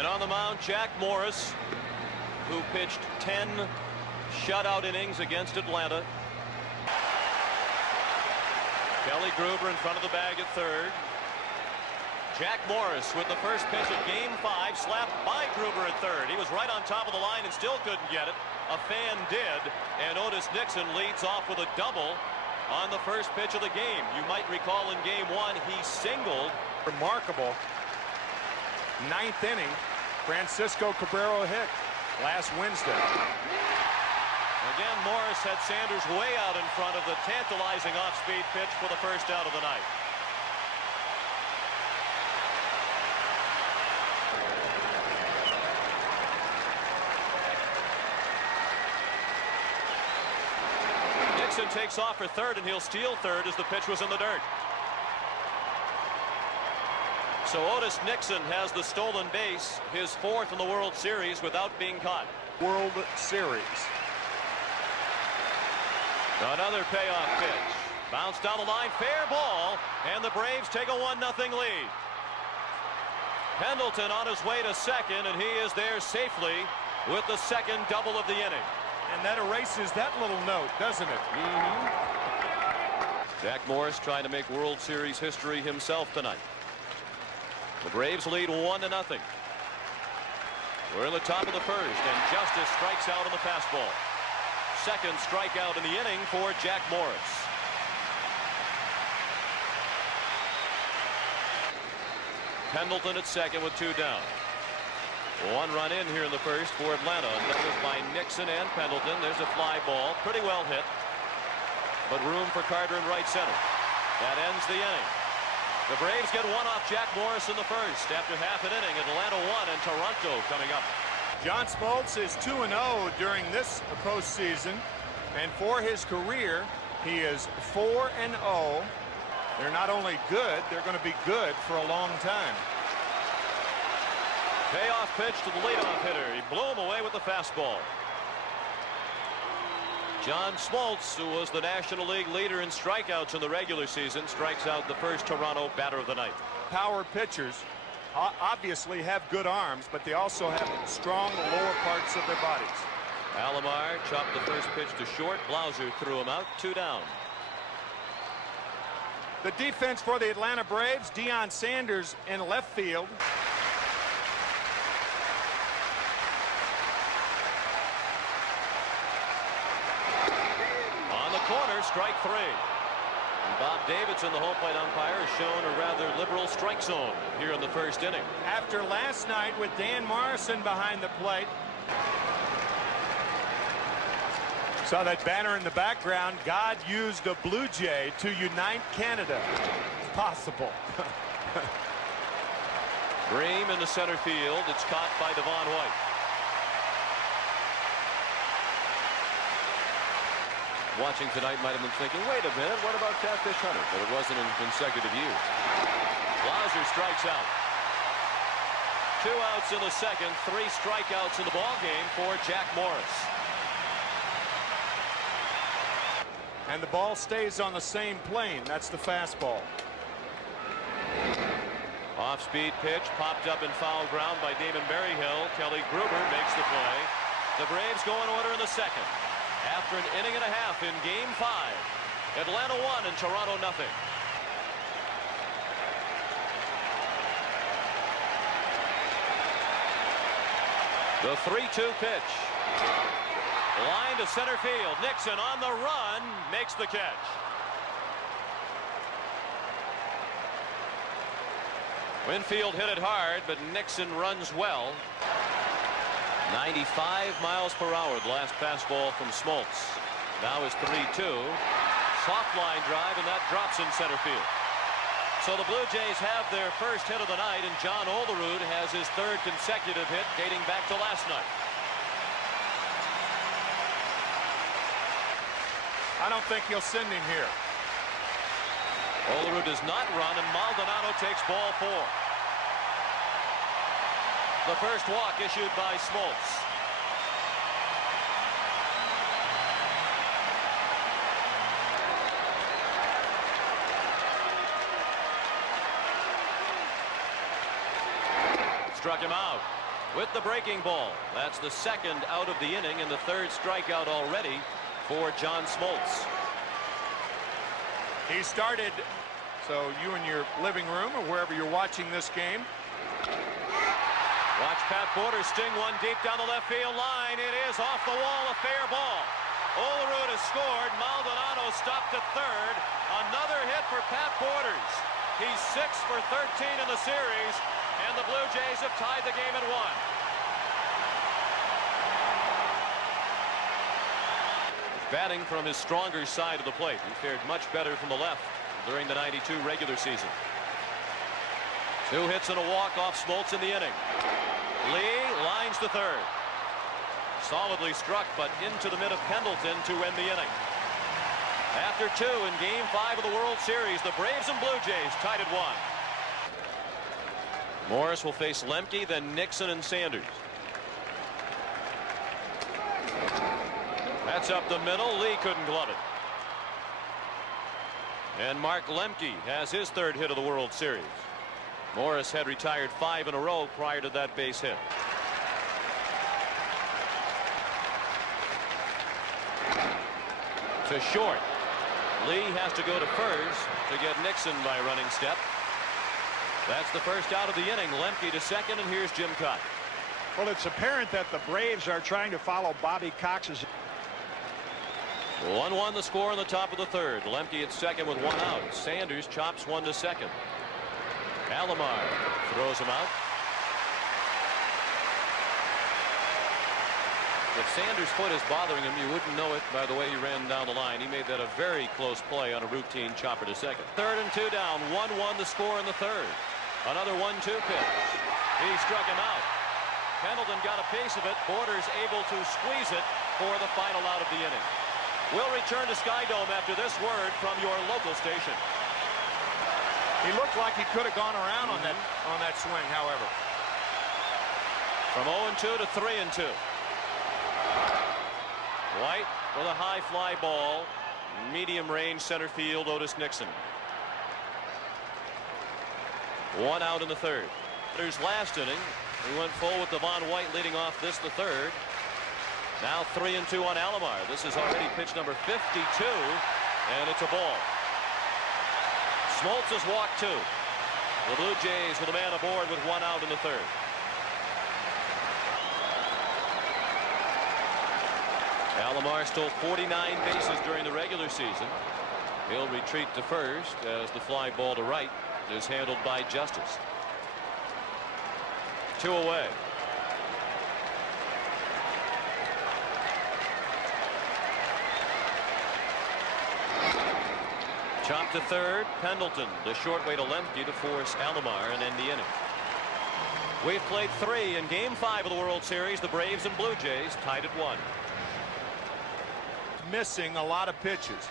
And on the mound, Jack Morris, who pitched 10 shutout innings against Atlanta. Kelly Gruber in front of the bag at third. Jack Morris with the first pitch of Game 5, slapped by Gruber at third. He was right on top of the line and still couldn't get it. A fan did, and Otis Nixon leads off with a double on the first pitch of the game. You might recall in Game 1, he singled. Remarkable ninth inning. Francisco Cabrera hit last Wednesday. Again, Morris had Sanders way out in front of the tantalizing off-speed pitch for the first out of the night. Nixon takes off for third, and he'll steal third as the pitch was in the dirt. So Otis Nixon has the stolen base, his fourth in the World Series without being caught. World Series. Another payoff pitch. Bounced down the line, fair ball, and the Braves take a 1-0 lead. Pendleton on his way to second, and he is there safely with the second double of the inning. And that erases that little note, doesn't it? Jack Morris trying to make World Series history himself tonight. The Braves lead 1-0. We're in the top of the first, and Justice strikes out on the fastball. Second strikeout in the inning for Jack Morris. Pendleton at second with 2 down. 1 run in here in the first for Atlanta. That was by Nixon and Pendleton. There's a fly ball, pretty well hit, but room for Carter in right center. That ends the inning. The Braves get 1 off Jack Morris in the first after half an inning. Atlanta 1 and Toronto coming up. John Smoltz is 2-0 during this postseason, and for his career, he is 4-0. They're not only good, they're going to be good for a long time. Payoff pitch to the leadoff hitter. He blew him away with the fastball. John Smoltz, who was the National League leader in strikeouts in the regular season, strikes out the first Toronto batter of the night. Power pitchers obviously have good arms, but they also have strong lower parts of their bodies. Alomar chopped the first pitch to short. Blauser threw him out. 2 down. The defense for the Atlanta Braves, Deion Sanders in left field. Corner, strike 3. And Bob Davidson, the home plate umpire, has shown a rather liberal strike zone here in the first inning. After last night with Dan Morrison behind the plate. Saw that banner in the background. God used a Blue Jay to unite Canada. It's possible. Bream into center field. It's caught by Devon White. Watching tonight might have been thinking, wait a minute, what about Catfish Hunter? But it wasn't in consecutive years. Blauser strikes out. 2 outs in the second, 3 strikeouts in the ball game for Jack Morris. And the ball stays on the same plane. That's the fastball. Off-speed pitch popped up in foul ground by Damon Berryhill. Kelly Gruber makes the play. The Braves go in order in the second. After an inning and a half in Game 5, Atlanta 1 and Toronto 0. The 3-2 pitch. Line to center field. Nixon on the run makes the catch. Winfield hit it hard, but Nixon runs well. 95 miles per hour, the last fastball from Smoltz. Now is 3-2. Soft line drive, and that drops in center field. So the Blue Jays have their first hit of the night, and John Olerud has his 3rd consecutive hit dating back to last night. I don't think he'll send him here. Olerud does not run, and Maldonado takes ball 4. The first walk issued by Smoltz. Struck him out. with the breaking ball. That's the second out of the inning and the third strikeout already for John Smoltz. He started, so you in your living room or wherever you're watching this game. Watch Pat Borders sting one deep down the left field line. It is off the wall, a fair ball. Olerud has scored. Maldonado stopped at third. Another hit for Pat Borders. He's 6 for 13 in the series, and the Blue Jays have tied the game at 1. Batting from his stronger side of the plate. He fared much better from the left during the '92 regular season. 2 hits and a walk off Smoltz in the inning. Lee lines to third. Solidly struck, but into the mid of Pendleton to end the inning. After 2 in Game 5 of the World Series, the Braves and Blue Jays tied at 1. Morris will face Lemke, then Nixon and Sanders. That's up the middle. Lee couldn't glove it. And Mark Lemke has his 3rd hit of the World Series. Morris had retired 5 in a row prior to that base hit. To short. Lee has to go to first to get Nixon by running step. That's the first out of the inning. Lemke to second, and here's Jim Cott. Well, it's apparent that the Braves are trying to follow Bobby Cox's. 1-1 the score in the top of the 3rd. Lemke at second with 1 out. Sanders chops one to second. Alomar throws him out. If Sanders' foot is bothering him, you wouldn't know it by the way he ran down the line. He made that a very close play on a routine chopper to second. 3rd and 2 down. 1-1 the score in the 3rd. Another 1-2 pitch. He struck him out. Pendleton got a piece of it. Borders able to squeeze it for the final out of the inning. We'll return to SkyDome after this word from your local station. He looked like he could have gone around on that swing, however. From 0-2 to 3-2. White with a high fly ball. Medium range center field, Otis Nixon. 1 out in the 3rd. There's last inning. We went full with Devon White leading off this, the 3rd. Now 3-2 on Alomar. This is already pitch number 52, and it's a ball. Smoltz has walked 2. The Blue Jays with a man aboard with 1 out in the 3rd. Alomar stole 49 bases during the regular season. He'll retreat to first as the fly ball to right is handled by Justice. 2 away. Chop to third. Pendleton, the short way to Lemke to force Alomar and end the inning. We've played 3 in Game 5 of the World Series. The Braves and Blue Jays tied at 1. Missing a lot of pitches.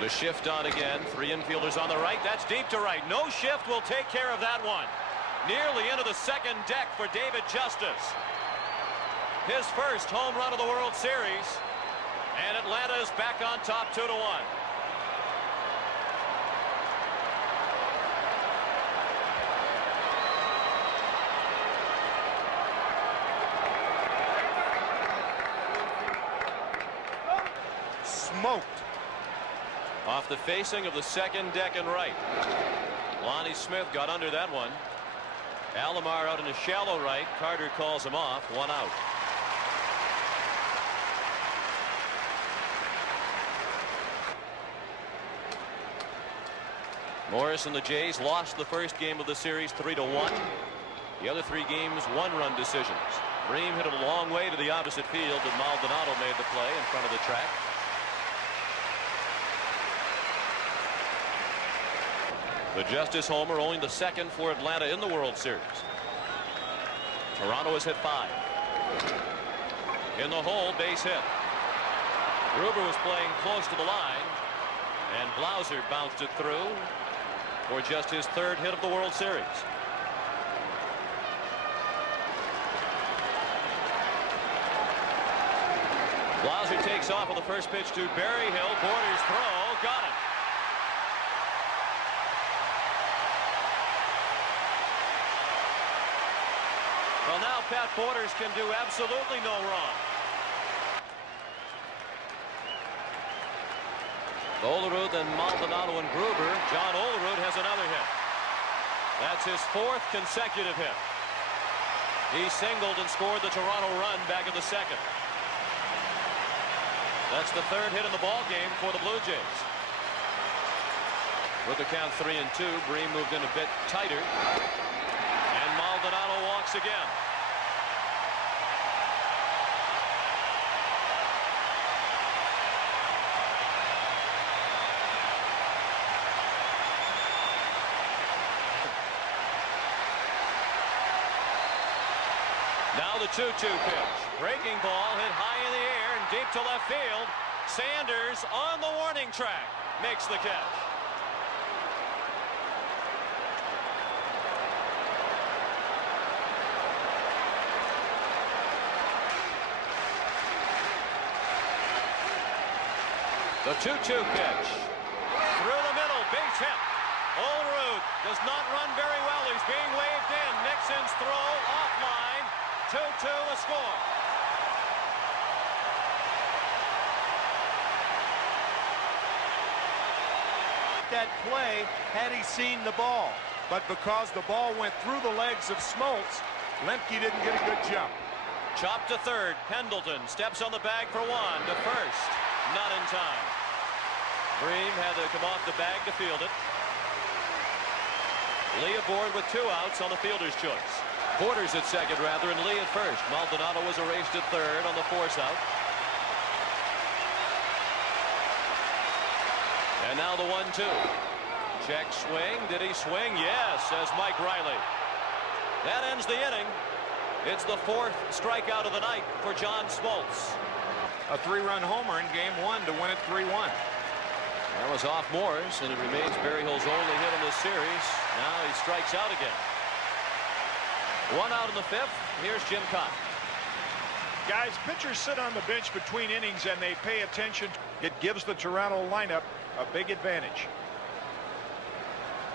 The shift on again. 3 infielders on the right. That's deep to right. No shift will take care of that one. Nearly into the second deck for David Justice. His first home run of the World Series. And Atlanta is back on top 2-1. Smoked. Off the facing of the second deck and right. Lonnie Smith got under that one. Alomar out in a shallow right. Carter calls him off. 1 out. Morris and the Jays lost the first game of the series 3-1. The other 3 games 1-run decisions. Ream hit it a long way to the opposite field, and Maldonado made the play in front of the track. The Justice homer, only the 2nd for Atlanta in the World Series. Toronto has hit 5. In the hole, base hit. Gruber was playing close to the line, and Blauser bounced it through for just his 3rd hit of the World Series. Blauser takes off on the first pitch to Berryhill. Borders throw. Got it. Well, now Pat Borders can do absolutely no wrong. Olerud and Maldonado and Gruber. John Olerud has another hit. That's his 4th consecutive hit. He singled and scored the Toronto run back in the 2nd. That's the 3rd hit in the ball game for the Blue Jays. With the count 3-2, Breen moved in a bit tighter. And Maldonado walks again. Now the 2-2 pitch. Breaking ball hit high in the air and deep to left field. Sanders on the warning track makes the catch. The 2-2 pitch. Through the middle, base hit. Olerud does not run very well. He's being waved in. Nixon's throw offline. 2-2 the score. That play had he seen the ball, but because the ball went through the legs of Smoltz, Lemke didn't get a good jump. Chopped to third. Pendleton steps on the bag for one. To first. Not in time. Breen had to come off the bag to field it. Lee aboard with 2 outs on the fielder's choice. Borders at second rather, and Lee at first. Maldonado was erased at third on the force out. And now the 1-2. Check swing. Did he swing? Yes, says Mike Riley. That ends the inning. It's the 4th strikeout of the night for John Smoltz. A 3-run homer in game 1 to win it 3-1. That was off Morris, and it remains Berryhill's only hit in this series. Now he strikes out again. 1 out in the 5th. Here's Jim Cott. Guys, pitchers sit on the bench between innings and they pay attention. It gives the Toronto lineup a big advantage.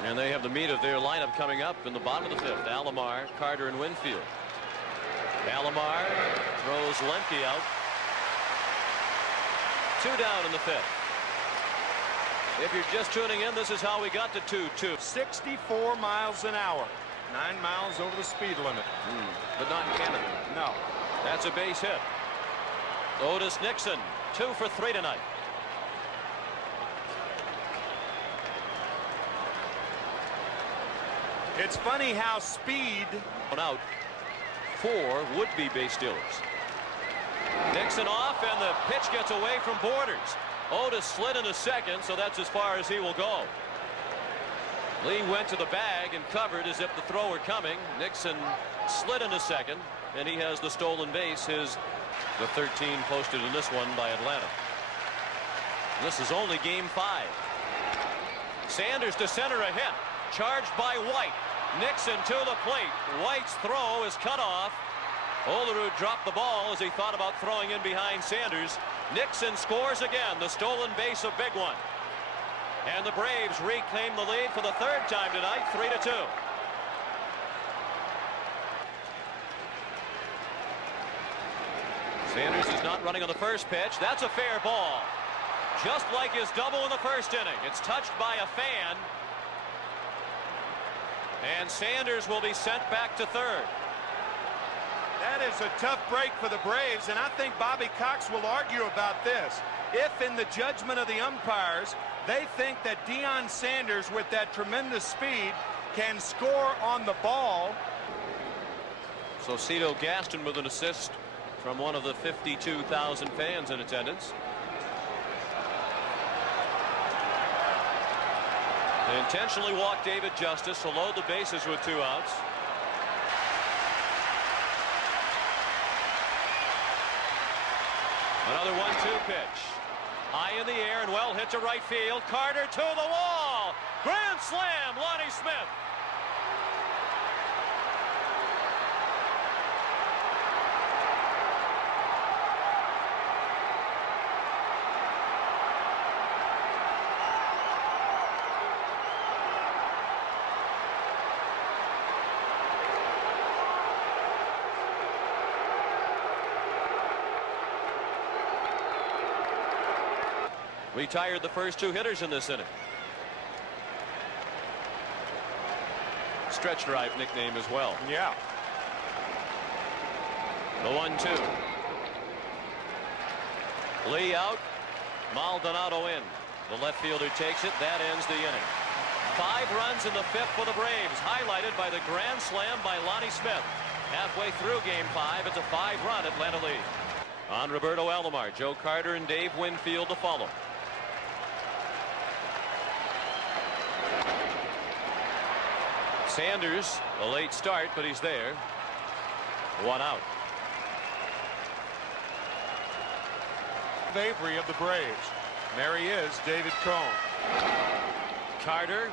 And they have the meat of their lineup coming up in the bottom of the 5th. Alomar, Carter, and Winfield. Alomar throws Lemke out. 2 down in the 5th. If you're just tuning in, this is how we got to 2-2. 64 miles an hour. 9 miles over the speed limit. But not in Canada. No. That's a base hit. Otis Nixon, 2 for 3 tonight. It's funny how speed. 1 out. 4 would-be base stealers. Nixon off, and the pitch gets away from Borders. Otis slid into second, so that's as far as he will go. Lee went to the bag and covered as if the throw were coming. Nixon slid into second, and he has the stolen base. The 13 posted in this one by Atlanta. This is only game 5. Sanders to center, a hit. Charged by White. Nixon to the plate. White's throw is cut off. Olerud dropped the ball as he thought about throwing in behind Sanders. Nixon scores again. The stolen base, a big one. And the Braves reclaim the lead for the 3rd time tonight, 3-2. Sanders is not running on the first pitch. That's a fair ball. Just like his double in the 1st inning. It's touched by a fan. And Sanders will be sent back to 3rd. That is a tough break for the Braves, and I think Bobby Cox will argue about this. If, in the judgment of the umpires, they think that Deion Sanders, with that tremendous speed, can score on the ball. So Cito Gaston with an assist from one of the 52,000 fans in attendance. They intentionally walked David Justice to load the bases with 2 outs. Another 1-2 pitch. High in the air and well hit to right field. Carter to the wall. Grand slam, Lonnie Smith. retired the first 2 hitters in this inning. Stretch drive nickname as well. Yeah. The 1-2. Lee out. Maldonado in. The left fielder takes it. That ends the inning. 5 runs in the 5th for the Braves, highlighted by the grand slam by Lonnie Smith. Halfway through game 5, it's a 5-run Atlanta lead. On Roberto Alomar, Joe Carter and Dave Winfield to follow. Sanders, a late start, but he's there. 1 out. Avery of the Braves. There he is, David Cone. Carter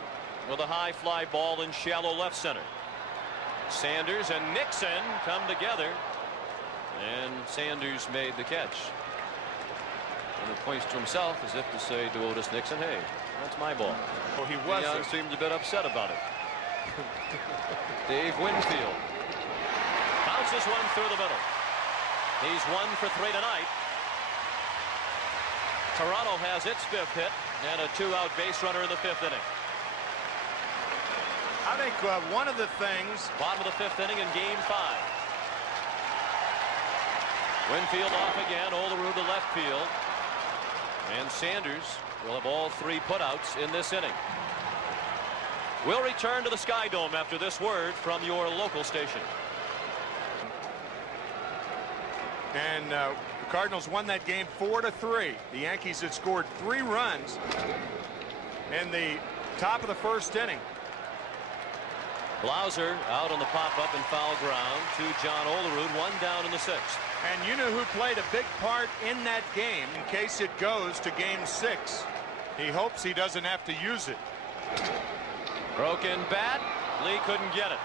with a high fly ball in shallow left center. Sanders and Nixon come together, and Sanders made the catch. And he points to himself as if to say to Otis Nixon, hey, that's my ball. Well, he Young wasn't. seemed a bit upset about it. Dave Winfield bounces one through the middle. He's 1 for 3 tonight. Toronto has its 5th hit and a 2-out base runner in the 5th inning. I think one of the things. Bottom of the 5th inning in game 5. Winfield off again. Olerud to left field. And Sanders will have all 3 putouts in this inning. We'll return to the SkyDome after this word from your local station. And the Cardinals won that game 4-3. The Yankees had scored 3 runs in the top of the 1st inning. Blauser out on the pop-up and foul ground to John Olerud. 1 down in the 6th. And you know who played a big part in that game in case it goes to game 6. He hopes he doesn't have to use it. Broken bat. Lee couldn't get it.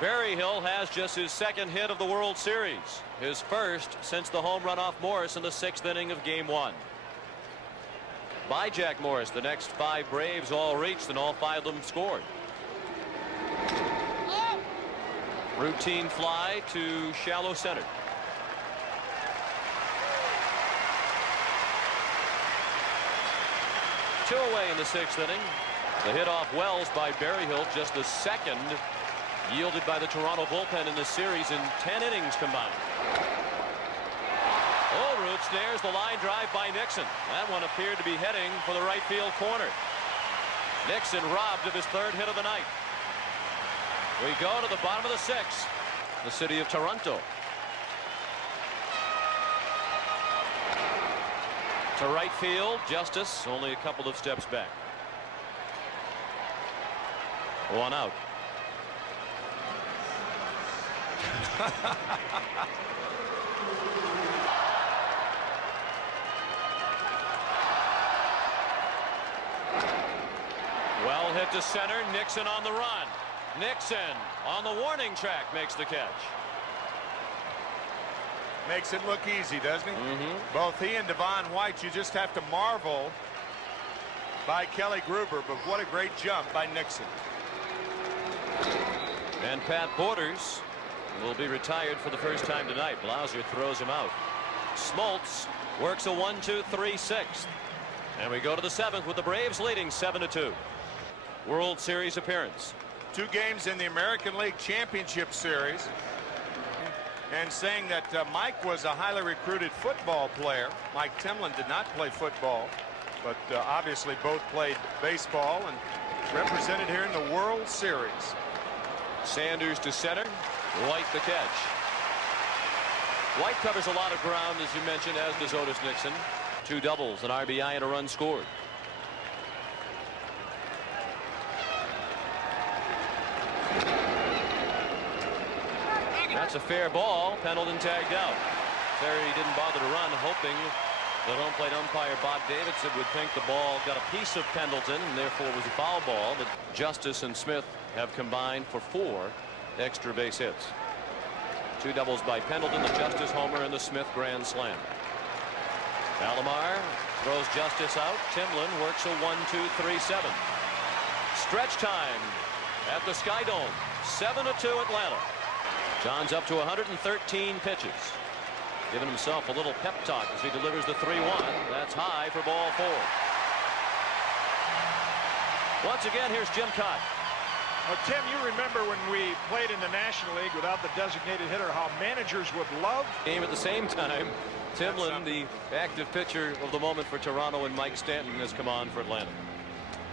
Berryhill has just his 2nd hit of the World Series. His 1st since the home run off Morris in the 6th inning of game 1. By Jack Morris, the next 5 Braves all reached and all 5 of them scored. Routine fly to shallow center. Two away in the 6th inning. The hit off Wells by Berryhill, just the 2nd yielded by the Toronto bullpen in this series in 10 innings combined. Olerud snares the line drive by Nixon. That one appeared to be heading for the right field corner. Nixon robbed of his 3rd hit of the night. We go to the bottom of the 6th. The city of Toronto. To right field, Justice only a couple of steps back. 1 out. Well hit to center. Nixon on the run. Nixon on the warning track makes the catch. Makes it look easy, doesn't he? Both he and Devon White, you just have to marvel by Kelly Gruber, but what a great jump by Nixon. And Pat Borders will be retired for the first time tonight. Blauser throws him out. Smoltz works a 1-2-3 6th. And we go to the 7th with the Braves leading 7-2. World Series appearance. 2 games in the American League Championship Series. And saying that Mike was a highly recruited football player. Mike Timlin did not play football, but obviously both played baseball and represented here in the World Series. Sanders to center. White the catch. White covers a lot of ground, as you mentioned, as does Otis Nixon. 2 doubles, an RBI, and a run scored. That's a fair ball. Pendleton tagged out. Terry didn't bother to run, hoping that home plate umpire Bob Davidson would think the ball got a piece of Pendleton and therefore was a foul ball. But Justice and Smith have combined for 4 extra base hits. 2 doubles by Pendleton, the Justice homer, and the Smith grand slam. Alomar throws Justice out. Timlin works a 1-2-3-7. Stretch time at the SkyDome. 7-2 Atlanta. John's up to 113 pitches. giving himself a little pep talk as he delivers the 3-1. That's high for ball 4. Once again, here's Jim Cott. Well, Tim, you remember when we played in the National League without the designated hitter, how managers would love Game at the same time. Timlin, the active pitcher of the moment for Toronto, and Mike Stanton has come on for Atlanta.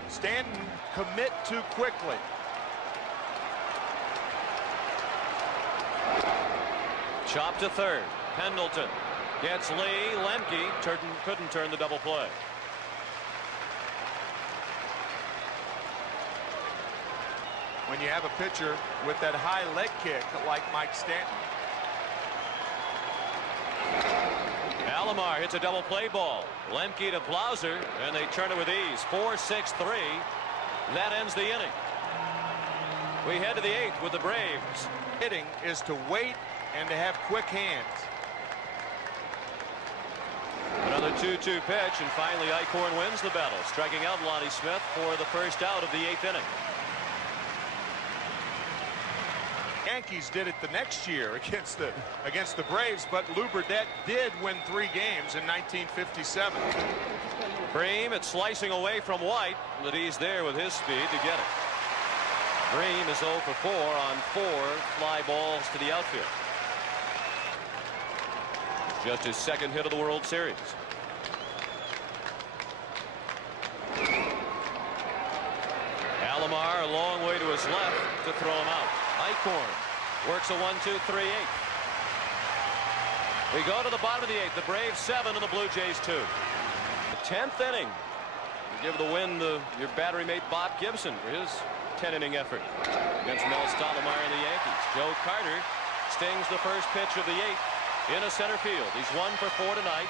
Stanton commit too quickly. Chop to third. Pendleton gets Lee. Lemke couldn't turn the double play. When you have a pitcher with that high leg kick like Mike Stanton. Alomar hits a double play ball. Lemke to Blauser, and they turn it with ease. 4-6-3. That ends the inning. We head to the 8th with the Braves. Hitting is to wait and to have quick hands. Another 2-2 pitch, and finally Eichhorn wins the battle, striking out Lonnie Smith for the first out of the 8th inning. Yankees did it the next year against the Braves, but Lou Burdette did win 3 games in 1957. Bream, it's slicing away from White, but he's there with his speed to get it. Bream is 0 for 4 on 4 fly balls to the outfield. Just his second hit of the World Series. Alomar a long way to his left to throw him out. Eichhorn works a 1-2-3-8. We go to the bottom of the 8th. The Braves 7 and the Blue Jays 2. The 10th inning. You give the win to your battery mate Bob Gibson for his 10-inning effort against Mel Stottlemyre and the Yankees. Joe Carter stings the first pitch of the 8th into center field. He's 1 for 4 tonight.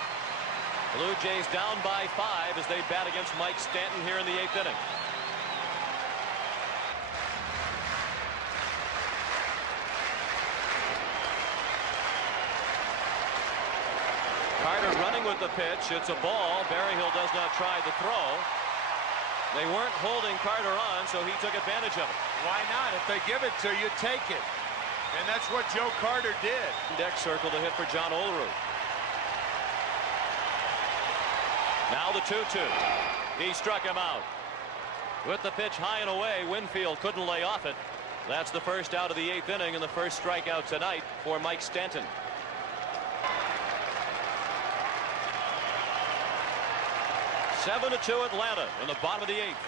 Blue Jays down by 5 as they bat against Mike Stanton here in the 8th inning. Carter running with the pitch. It's a ball. Berryhill does not try the throw. They weren't holding Carter on, so he took advantage of it. Why not? If they give it to you, take it. And that's what Joe Carter did. Deck circle to hit for John Olerud. Now the 2-2. He struck him out. With the pitch high and away, Winfield couldn't lay off it. That's the first out of the 8th inning and the first strikeout tonight for Mike Stanton. Seven to 2 Atlanta in the bottom of the 8th.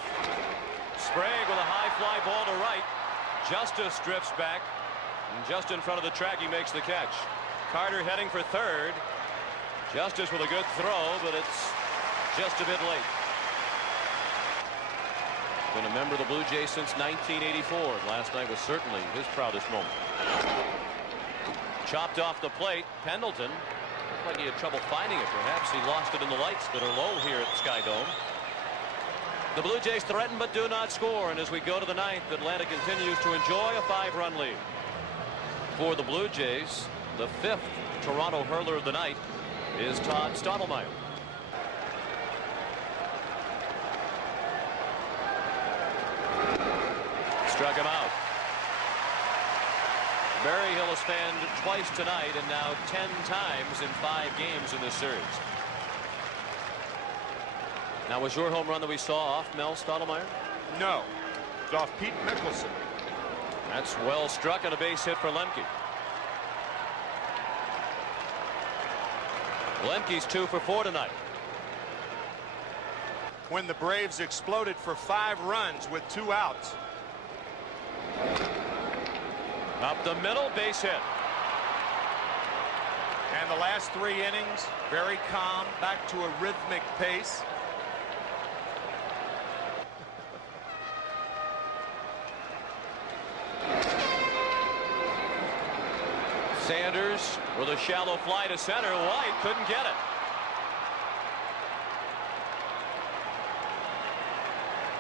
Sprague with a high fly ball to right. Justice drifts back, and just in front of the track he makes the catch. Carter heading for third. Justice with a good throw, but it's just a bit late. Been a member of the Blue Jays since 1984. Last night was certainly his proudest moment. Chopped off the plate. Pendleton. Looked like he had trouble finding it. Perhaps he lost it in the lights that are low here at SkyDome. The Blue Jays threaten but do not score, and as we go to the 9th, Atlanta continues to enjoy a 5-run lead. For the Blue Jays, the 5th Toronto hurler of the night is Todd Stottlemyre. Struck him out. Berryhill has fanned twice tonight and now 10 times in 5 games in this series. Now, was your home run that we saw off Mel Stottlemyre? No. It's off Pete Mickelson. That's well struck and a base hit for Lemke. Lemke's 2 for 4 tonight. When the Braves exploded for 5 runs with 2 outs. Up the middle, base hit. And the last 3 innings, very calm, back to a rhythmic pace. Sanders with a shallow fly to center. White couldn't get it.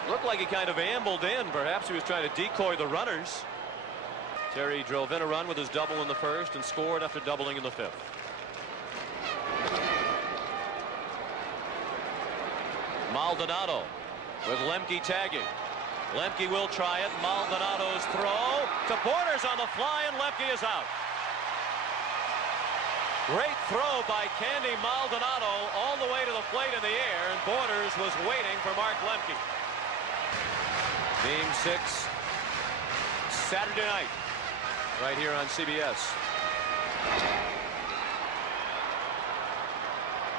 Looked like he kind of ambled in. Perhaps he was trying to decoy the runners. Terry drove in a run with his double in the first and scored after doubling in the 5th. Maldonado with Lemke tagging. Lemke will try it. Maldonado's throw to Borders on the fly, and Lemke is out. Great throw by Candy Maldonado all the way to the plate in the air, and Borders was waiting for Mark Lemke. Game 6 Saturday night right here on CBS.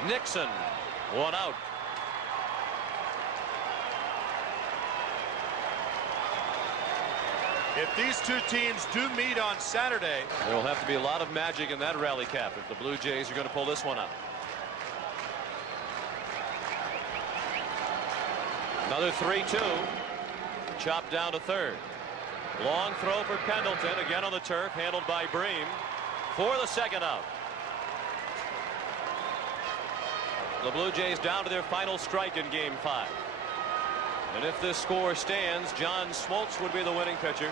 Nixon, 1 out. If these two teams do meet on Saturday, there will have to be a lot of magic in that rally cap if the Blue Jays are going to pull this one out. Another 3-2. Chopped down to third. Long throw for Pendleton, again on the turf, handled by Bream for the second out. The Blue Jays down to their final strike in Game 5. And if this score stands, John Smoltz would be the winning pitcher,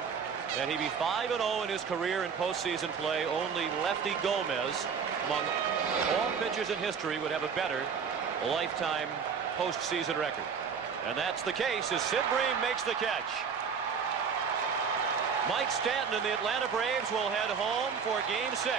and he'd be 5-0 in his career in postseason play. Only Lefty Gomez, among all pitchers in history, would have a better lifetime postseason record. And that's the case as Sid Bream makes the catch. Mike Stanton and the Atlanta Braves will head home for Game 6.